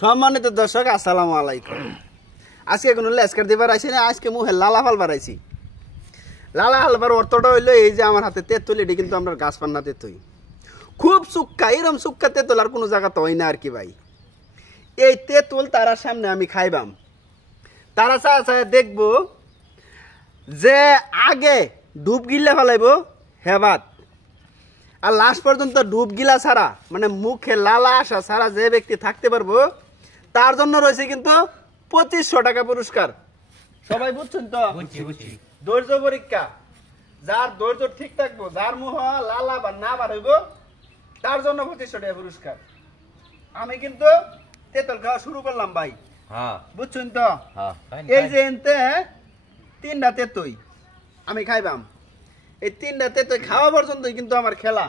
সম্মানিত দর্শক আসসালামু আলাইকুম। আজকে কোনো লেস্কার দিবার আইছি না, আজকে মুহে লালা ফালবার আইছি। লালা হালবার অর্থটা হইলো এই যে আমার হাতে তেঁতুল, এটি কিন্তু আমরা গাছ পান্না তেঁতুই, খুব সুক্কা, এরম সুক্কা তেঁতুল আর কোনো জায়গা তো হয় না আর কি ভাই। এই তেঁতুল তারার সামনে আমি খাইবাম, তারা চায় চায় দেখবো যে আগে ডুব গিলে ফেলাইব হেবাত, আর লাস্ট পর্যন্ত ডুব গিলা ছাড়া মানে মুখে লালা আসা ছাড়া যে ব্যক্তি থাকতে পারবো তার জন্য রয়েছে কিন্তু 2500 টাকা পুরস্কার। সবাই বুঝছেন তো? ধৈর্য পরীক্ষা, যার ধৈর্য ঠিক থাকবো, যার মুহ লালা বা না বার হইব তার জন্য 2500 টাকা পুরস্কার। আমি কিন্তু তেঁতুল খাওয়া শুরু করলাম ভাই, বুঝছেন তো? এই যে এনতে 3টা তেঁতুই আমি খাইবাম, এই 3টা তেঁতুই খাওয়া পর্যন্তই কিন্তু আমার খেলা।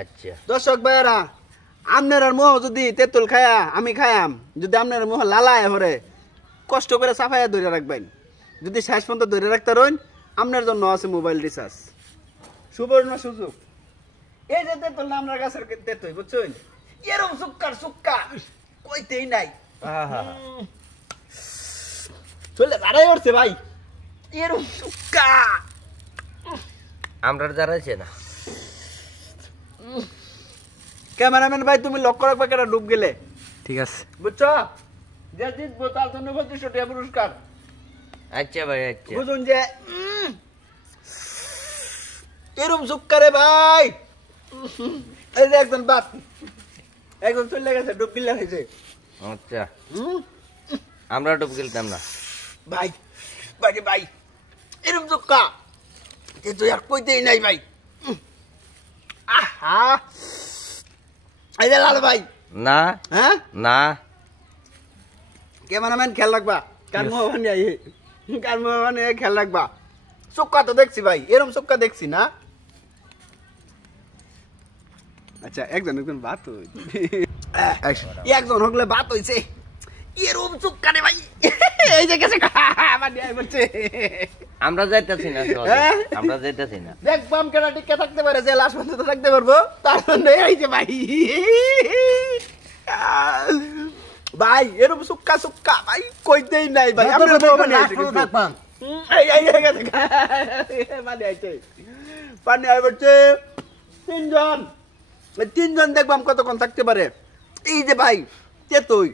আচ্ছা দর্শক ভাইয়েরা, আপনার মুহ যদি তেঁতুল খায়া আমি খায়াম, যদি আপনার মুহ লালায় হরে কষ্ট করে সাফাইয়া ধরে রাখবেন, যদি শেষ পর্যন্ত ধরে রাখতে রইন আপনার জন্য আছে মোবাইল রিচার্জ, সুবর্ণ সুযোগ। এই যে তেঁতুল না আপনার গাছের তেঁতুই, বুঝছেন? এরকম সুক্কার সুক্কা কইতেই নাই, চলে দাঁড়াই উঠছে ভাই, এরকম সুক্কা আমরা দাঁড়াইছে না। ক্যামেরাম্যান ভাই তুমি লক্ষ্য রাখবা কেন ডুব গেলে, ঠিক আছে বুঝছো? যে জিতবো তার জন্য 2500 টাকা পুরস্কার। আচ্ছা ভাই, আচ্ছা বুঝুন যে এরম সুক্কারে ভাই। এই যে একজন বাপ, একজন চলে গেছে ডুব গিলে হয়েছে। আচ্ছা আমরা ডুব গেলতাম না ভাই, ভাই ভাই এরম সুক্কা তুই আর কইতেই নাই ভাই। আহা এই যে লাল ভাই না, হ্যাঁ না ক্যামেরাম্যান খেয়াল রাখবা, কার মোহন কার মোহন খেয়াল রাখবা। সুক্কা তো দেখছি ভাই, এরম সুক্কা দেখছি না। আচ্ছা একজন একজন বাত একজন হকলে বাত হইছে, এরম সুক্কা রে ভাই। এই যে গেছে আমরা যাইতাছি না, আমরা যাইতাছি না। দেখবাম কেনা টিকে থাকতে পারে, যে লাশ পর্যন্ত থাকতে পারবো তার জন্য এই যে ভাই। ভাই এরকম সুক্কা সুক্কা ভাই কইতেই নাই ভাই। পানি আইছে 3জন দেখবাম কতক্ষণ থাকতে পারে। এই যে ভাই তেঁতুই,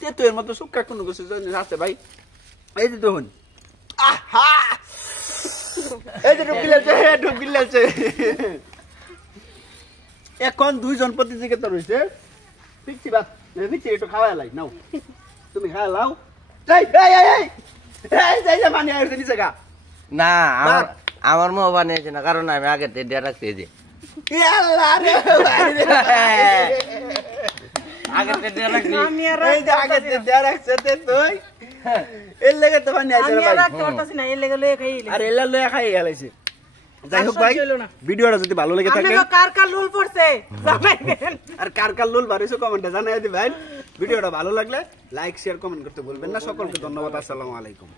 তেঁতুইয়ের মতো সুক্কা কোনো কিছু আছে ভাই। এই যে দেখুন, আহা এই যে ডুব গিলেছে। এখন 2জন প্রতিযোগিতা রয়েছে, পিচ্ছি বাস পিচ্ছি একটু খাওয়া লাই নাও, তুমি খাওয়া লাও। মানে নিচে গা না, আমার মো বানিয়েছে না, কারণ আমি আগে দেয়া রাখছি। এই যে আগে দেয়া রাখছি, এই যে আগে দেয়া রাখছে তুই এর লেগে তো বানিয়ে আছে ভাই। আর এলা লয়ে খাই গেলাইছে। যাই হোক ভাই, ভিডিওটা যদি ভালো লেগে থাকে কার কার লুল পড়ছে আর কার কার লুল বাড়িছে কমেন্টে জানাই দিবেন। ভিডিওটা ভালো লাগলে লাইক শেয়ার কমেন্ট করতে ভুলবেন না। সকলকে ধন্যবাদ, আসসালামু আলাইকুম।